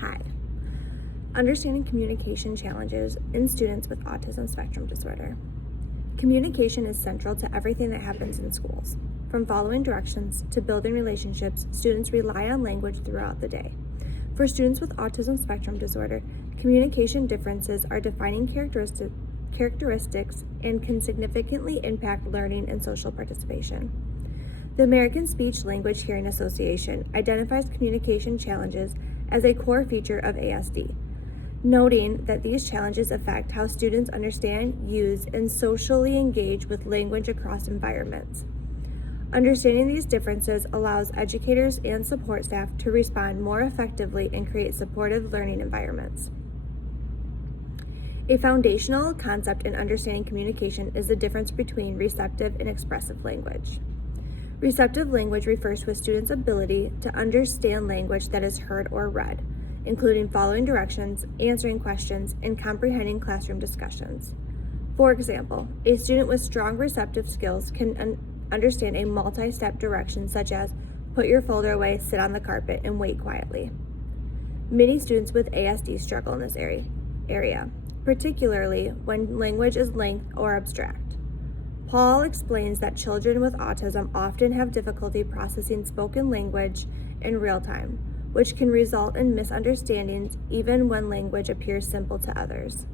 Hi. Understanding communication challenges in students with autism spectrum disorder. Communication is central to everything that happens in schools. From following directions to building relationships, students rely on language throughout the day. For students with autism spectrum disorder, communication differences are defining characteristics and can significantly impact learning and social participation. The American Speech Language Hearing Association identifies communication challenges as a core feature of ASD, noting that these challenges affect how students understand, use, and socially engage with language across environments. Understanding these differences allows educators and support staff to respond more effectively and create supportive learning environments. A foundational concept in understanding communication is the difference between receptive and expressive language. Receptive language refers to a student's ability to understand language that is heard or read, including following directions, answering questions, and comprehending classroom discussions. For example, a student with strong receptive skills can understand a multi-step direction such as put your folder away, sit on the carpet, and wait quietly. Many students with ASD struggle in this area, particularly when language is length or abstract. Paul explains that children with autism often have difficulty processing spoken language in real time, which can result in misunderstandings even when language appears simple to others.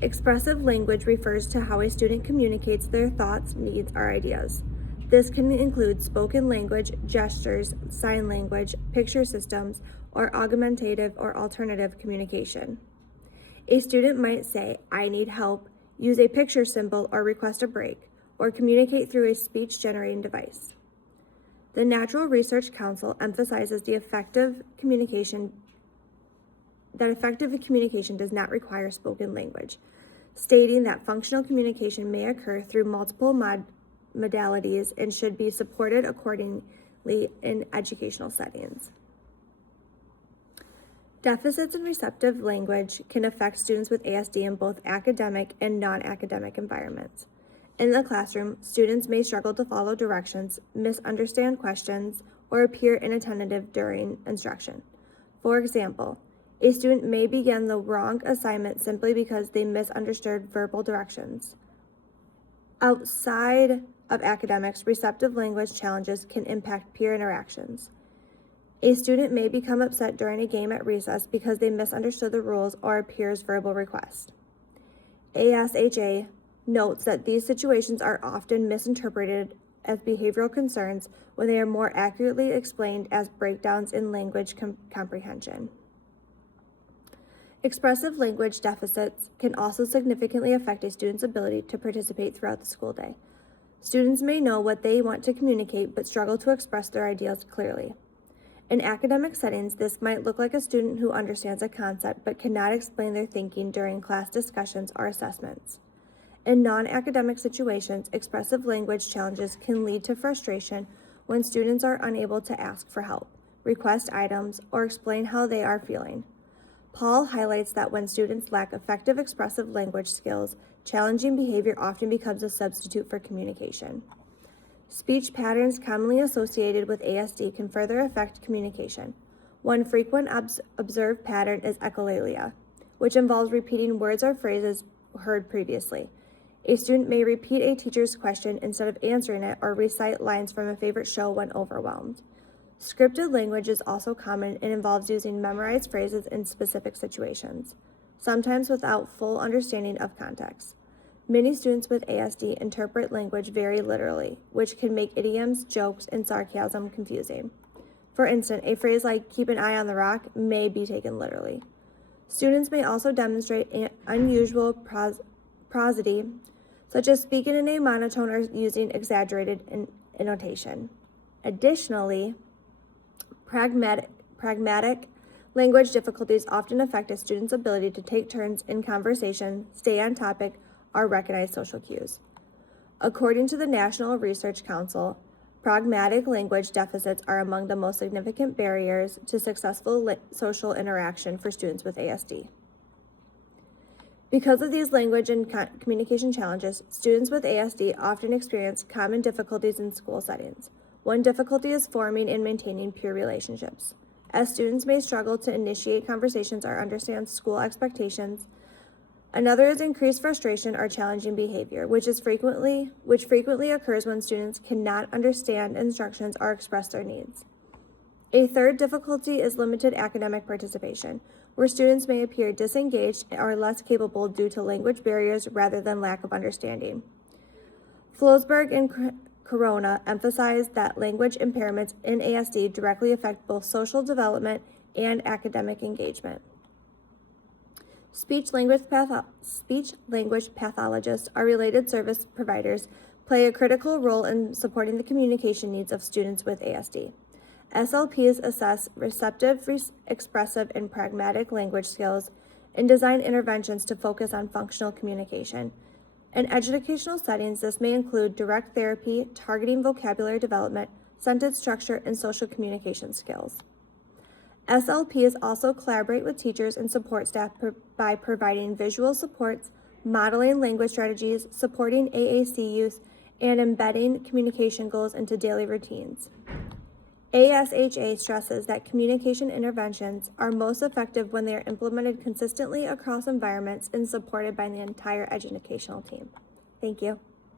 Expressive language refers to how a student communicates their thoughts, needs, or ideas. This can include spoken language, gestures, sign language, picture systems, or augmentative or alternative communication. A student might say, "I need help," use a picture symbol, or request a break, or communicate through a speech-generating device. The Natural Research Council emphasizes that effective communication does not require spoken language, stating that functional communication may occur through multiple modalities and should be supported accordingly in educational settings. Deficits in receptive language can affect students with ASD in both academic and non-academic environments. In the classroom, students may struggle to follow directions, misunderstand questions, or appear inattentive during instruction. For example, a student may begin the wrong assignment simply because they misunderstood verbal directions. Outside of academics, receptive language challenges can impact peer interactions. A student may become upset during a game at recess because they misunderstood the rules or a peer's verbal request. ASHA notes that these situations are often misinterpreted as behavioral concerns when they are more accurately explained as breakdowns in language comprehension. Expressive language deficits can also significantly affect a student's ability to participate throughout the school day. Students may know what they want to communicate but struggle to express their ideas clearly. In academic settings, this might look like a student who understands a concept but cannot explain their thinking during class discussions or assessments. In non-academic situations, expressive language challenges can lead to frustration when students are unable to ask for help, request items, or explain how they are feeling. Paul highlights that when students lack effective expressive language skills, challenging behavior often becomes a substitute for communication. Speech patterns commonly associated with ASD can further affect communication. One frequent observed pattern is echolalia, which involves repeating words or phrases heard previously. A student may repeat a teacher's question instead of answering it or recite lines from a favorite show when overwhelmed. Scripted language is also common and involves using memorized phrases in specific situations, sometimes without full understanding of context. Many students with ASD interpret language very literally, which can make idioms, jokes, and sarcasm confusing. For instance, a phrase like "keep an eye on the rock" may be taken literally. Students may also demonstrate unusual prosody, such as speaking in a monotone or using exaggerated intonation. Additionally, pragmatic language difficulties often affect a student's ability to take turns in conversation, stay on topic, or recognize social cues. According to the National Research Council, pragmatic language deficits are among the most significant barriers to successful social interaction for students with ASD. Because of these language and communication challenges, students with ASD often experience common difficulties in school settings. One difficulty is forming and maintaining peer relationships. as students may struggle to initiate conversations or understand school expectations. Another is increased frustration or challenging behavior, which frequently occurs when students cannot understand instructions or express their needs. A third difficulty is limited academic participation, where students may appear disengaged or less capable due to language barriers rather than lack of understanding. Floesberg and Corona emphasized that language impairments in ASD directly affect both social development and academic engagement. Speech-language pathologists or related service providers play a critical role in supporting the communication needs of students with ASD. SLPs assess receptive, expressive, and pragmatic language skills and design interventions to focus on functional communication. In educational settings, this may include direct therapy, targeting vocabulary development, sentence structure, and social communication skills. SLPs also collaborate with teachers and support staff by providing visual supports, modeling language strategies, supporting AAC use, and embedding communication goals into daily routines. ASHA stresses that communication interventions are most effective when they are implemented consistently across environments and supported by the entire educational team. Thank you.